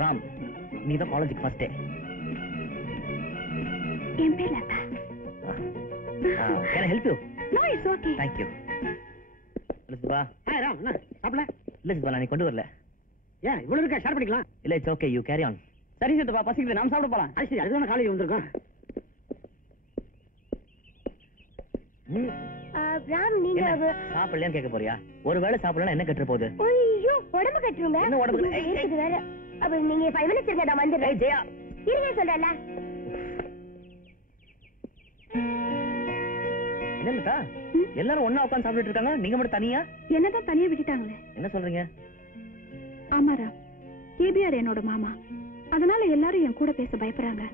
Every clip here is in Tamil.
ராம், நீ தான் காலேஜுக்கு ஃபர்ஸ்ட் டே. என் பேர் Latha. Can I help you? No, it's okay. Thank you. Siva. Hi Ram, என்ன சாப்பிடல? இல்ல சிவா, நான் கொண்டு வரல. ஏன் இவ்வளவு இருக்கா? ஷேர் பண்ணிக்கலாம். இல்ல, it's okay, you carry on. சரி சித்தப்பா, பசிக்குது, நாம சாப்பிட போலாம். அது சரி, அதுதான் காலேஜ் வந்திருக்கோம். ராம், நீங்க சாப்பிடலையான்னு கேட்க போறியா? ஒருவேளை சாப்பிடலாம் என்ன கெட்டு போகுது? ஐயோ, உடம்பு கட்டுருங்க. என்ன உடம்பு? இருக்குது வேற. அப்ப நீங்க 5 minutes இருங்க, நான் வந்துடுறேன். ஜெயா, இருங்க சொல்றேன்ல. என்னடா எல்லாரும் ஒண்ணா உட்கார்ந்து சாப்பிட்டுட்டு இருக்காங்க, நீங்க மட்டும் தனியா? என்னதான் தனியா விட்டுட்டாங்களே. என்ன சொல்றீங்க? ஆமாரா, கேபிஆர் என்னோட மாமா. அதனால எல்லாரும் என் கூட பேச பயப்படுறாங்க.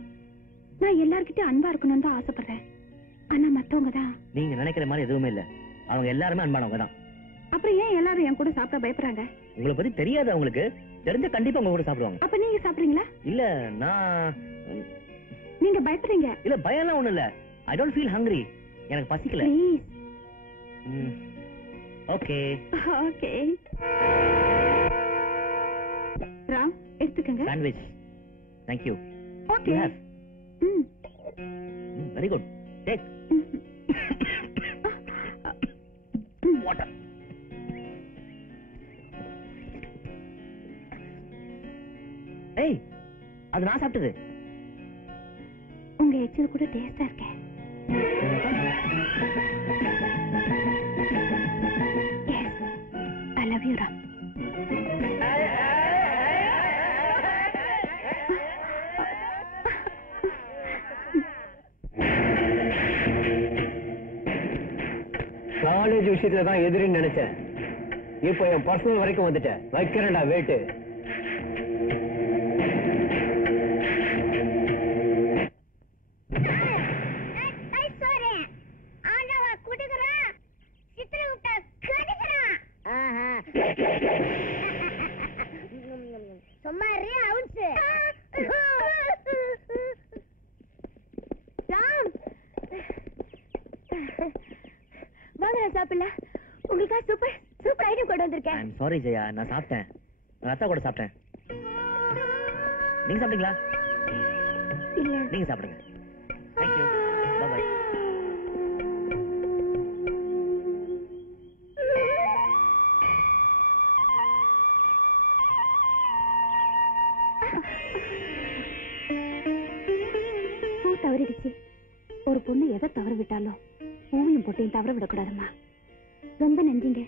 நான் எல்லார்கிட்டயும் அன்பா இருக்கணும்னு தான் ஆசைப்படுறேன். ஆனா மத்தவங்க தான். நீங்க நினைக்கிற மாதிரி எதுவுமே இல்ல, அவங்க எல்லாருமே அன்பானவங்க தான். அப்புறம் ஏன் எல்லாரும் என் கூட சாப்பிட பயப்படுறாங்க? உங்களை பத்தி தெரியாது அவங்களுக்கு, தெரிஞ்ச கண்டிப்பா உங்க கூட சாப்பிடுவாங்க. அப்ப நீங்க சாப்பிடுறீங்களா? இல்ல, நான் நீங்க பயப்படுறீங்க. இல்ல, பயம்லாம் ஒண்ணு இல்ல. ஐ டோன்ட் ஃபீல் ஹங்கரி, எனக்கு பசிக்கல. ப்ளீஸ். Okay okay. ராம், எடுத்துக்கங்க. Sandwich. Thank you. Okay. Very good. Take water. ஏய், அது நான் சாப்பிட்டது. உங்க எச்சில் கூட டேஸ்டா இருக்க. Yes, I love you, Ram. College விஷயத்துல தான் எதிரின்னு நினைச்சேன். இப்போ என் பர்சனல் வரைக்கும் வந்துட்டேன். வைக்கிறேன்டா வேட்டு. சாரி ஜெயா, நான் சாப்பிட்டேன். நான் அத்தா கூட சாப்பிட்டேன். நீங்க சாப்பிட்டீங்களா? இல்ல. நீங்க சாப்பிடுங்க. Thank you. Bye bye. பூ தவறிடுச்சு. ஒரு பொண்ணு எதை தவற விட்டாலும் பூவையும் பொட்டையும் தவற விடக்கூடாதுமா. ரொம்ப நன்றிங்க.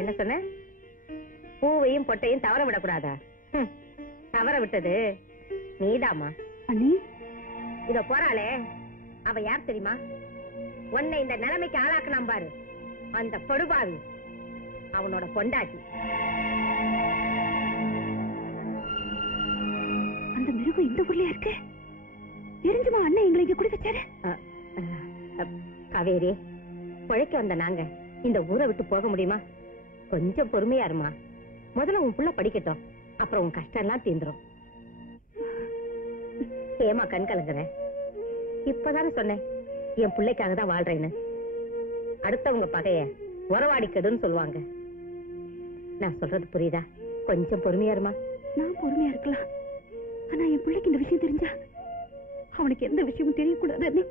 என்ன சொன்ன? பூவையும் பொட்டையும் தவற விடக்கூடாதா? தவற விட்டது நீதாமா. அண்ணி, இத போறாளே, அவ யார் தெரியுமா? உன்னை இந்த நிலைமைக்கு ஆளாக்குனாம் பாரு, அந்த படுபாவி அவனோட பொண்டாட்டி. அந்த மிருகம் இந்த ஊர்லயா இருக்கு? தெரிஞ்சுமா அண்ணன் எங்களை இங்க குடி வச்சாரு? காவேரி, உழைக்க வந்த நாங்க இந்த ஊரை விட்டு போக முடியுமா? கொஞ்சம் பொறுமையா இருமா. முதல்ல உன் புள்ள படிக்கட்டும், அப்புறம் உன் கஷ்டம் எல்லாம் தீந்துரும். ஏமா கண் கலங்குற? இப்பதானே சொன்னேன் என் பிள்ளைக்காக தான் வாழ்றேன்னு. அடுத்தவங்க பகைய உறவாடிக்கடுன்னு சொல்லுவாங்க. நான் சொல்றது புரியுதா? கொஞ்சம் பொறுமையா இருமா. நான் பொறுமையா இருக்கலாம், ஆனா என் பிள்ளைக்கு இந்த விஷயம் தெரிஞ்சா அவனுக்கு எந்த விஷயமும் தெரியக்கூடாது.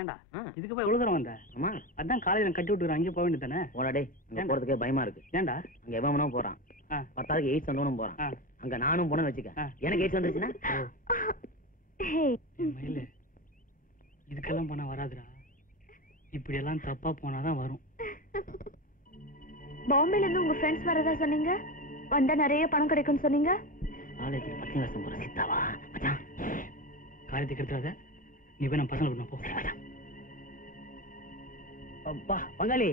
ஏண்டா இதுக்கு போய் எவ்வளவு தூரம் வந்த? ஆமா, அதான் காலையில கட்டி விட்டுறேன், அங்கே போக வேண்டியதானே? போனாடே, போறதுக்கே பயமா இருக்கு. ஏண்டா அங்க எவனும் போறான், 10 எய்ட்ஸ் வந்தவனும் போறான். அங்க நானும் போனேன்னு வச்சுக்க, எனக்கு எய்ட்ஸ் வந்துருச்சுன்னா இதுக்கெல்லாம் போனா வராதுடா. இப்படி எல்லாம் தப்பா போனாதான் வரும். பாம்பேல இருந்து உங்க ஃப்ரெண்ட்ஸ் வரதா சொன்னீங்க, வந்தா நிறைய பணம் கிடைக்கும்னு சொன்னீங்க. காலேஜ் 10 வருஷம் போற சித்தாவா மச்சான்? காலேஜுக்கு எடுத்துறாத, நீ போய் நம்ம பசங்களுக்கு போ. அப்பா பங்காளி,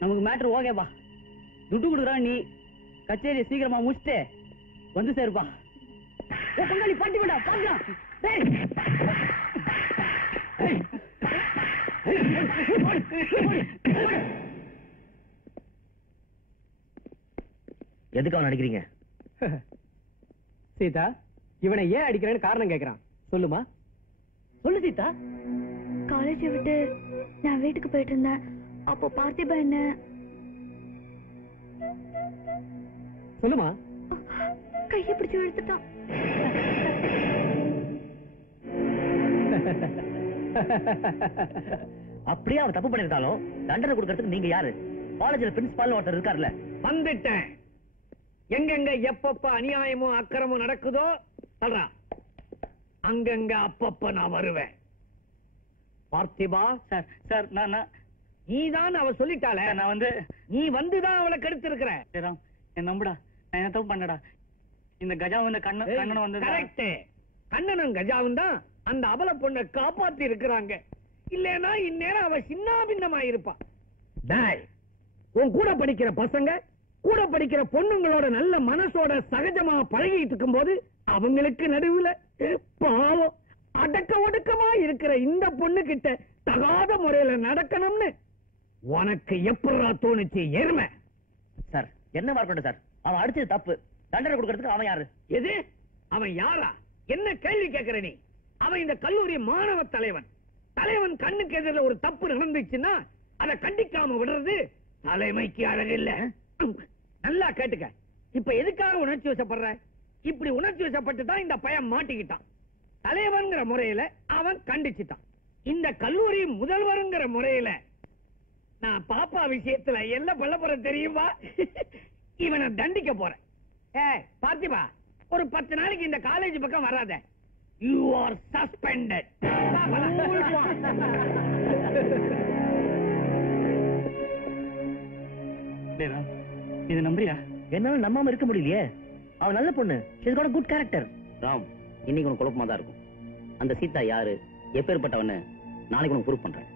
நமக்கு மேட்ரு ஓகேப்பா. துட்டு கொடுக்குறா நீ, கச்சேரி சீக்கிரமா முடிச்சுட்டு வந்து சேருப்பா. பங்காளி பாட்டி வேண்டா பாக்கலாம். எதுக்கு அவன் அடிக்கிறீங்க? சீதா, இவனை ஏன் அடிக்கிறேன்னு காரணம் கேட்கிறான். சொல்லுமா? சொல்லு சீதா. காலேஜை விட்டு நான் வீட்டுக்கு போயிட்டு இருந்தேன். அப்போ பார்த்திபா என்ன சொல்லுமா? கையை பிடிச்சு எடுத்துட்டான். அப்படியே அவன் தப்பு பண்ணிருந்தாலும் தண்டனை கொடுக்கறதுக்கு நீங்க யாரு? காலேஜ்ல பிரின்சிபால் ஒருத்தர் இருக்காருல்ல. வந்துட்டேன். எங்கெங்க எப்பப்ப அநியாயமும் அக்கிரமும் நடக்குதோ சொல்றா, அங்கங்க அப்பப்ப நான் வருவேன். பார்த்திபா, சார் சார் நான் நீதான் அவ சொல்லிட்டாளே, நான் வந்து நீ வந்துதான் அவளை கெடுத்து இருக்கிற. என் நம்புடா, நான் என்ன தப்பு பண்ணடா. இந்த கஜா வந்து கண்ணன் வந்து கரெக்ட். கண்ணனும் கஜாவும் தான் அந்த அபல பொண்ணை காப்பாத்தி இருக்கிறாங்க. இல்லனா இந்நேரம் அவ சின்ன பின்னமா இருப்பா. டேய், உன் கூட படிக்கிற பசங்க கூட படிக்கிற பொண்ணுங்களோட நல்ல மனசோட சகஜமா பழகிட்டு இருக்கும் போது அவங்களுக்கு நடுவுல பாவம் அடக்க ஒடுக்கமா இருக்கிற இந்த பொண்ணு கிட்ட தகாத முறையில நடக்கணும்னு உனக்கு எப்படா தோணுச்சு எருமை? சார் என்ன மார்க் சார், அவன் அடிச்சது தப்பு. தண்டனை கொடுக்கறதுக்கு அவன் யாரு? எது? அவன் யாரா? என்ன கேள்வி கேட்கிற நீ? அவன் இந்த கல்லூரி மாணவ தலைவன். தலைவன் கண்ணுக்கு எதிரில் ஒரு தப்பு நடந்துச்சுன்னா அதை கண்டிக்காம விடுறது தலைமைக்கு அழகில்ல. நல்லா கேட்டுக்க. இப்ப எதுக்காக உணர்ச்சி வசப்படுற? இப்படி உணர்ச்சி வசப்பட்டு தான் இந்த பையன் மாட்டிக்கிட்டான். தலைவன்கிற முறையில அவன் கண்டிச்சுட்டான். இந்த கல்லூரி முதல்வருங்கிற முறையில நான் பாப்பா விஷயத்துல என்ன பண்ண போறேன் தெரியுமா? இவனை தண்டிக்க போறேன். பார்த்திபா, ஒரு 10 நாளைக்கு இந்த காலேஜ் பக்கம் வராத. You are suspended. இது நம்புறியா? என்னால நம்பாம இருக்க முடியலையே. அவன் நல்ல பொண்ணு. she's got a good character. Ram, இன்னைக்கு உனக்கு குழப்பமா தான் இருக்கும். அந்த சீதா யாரு, எப்பேற்பட்டவன்னு நாளைக்கு உனக்கு ப்ரூவ் பண்றேன்.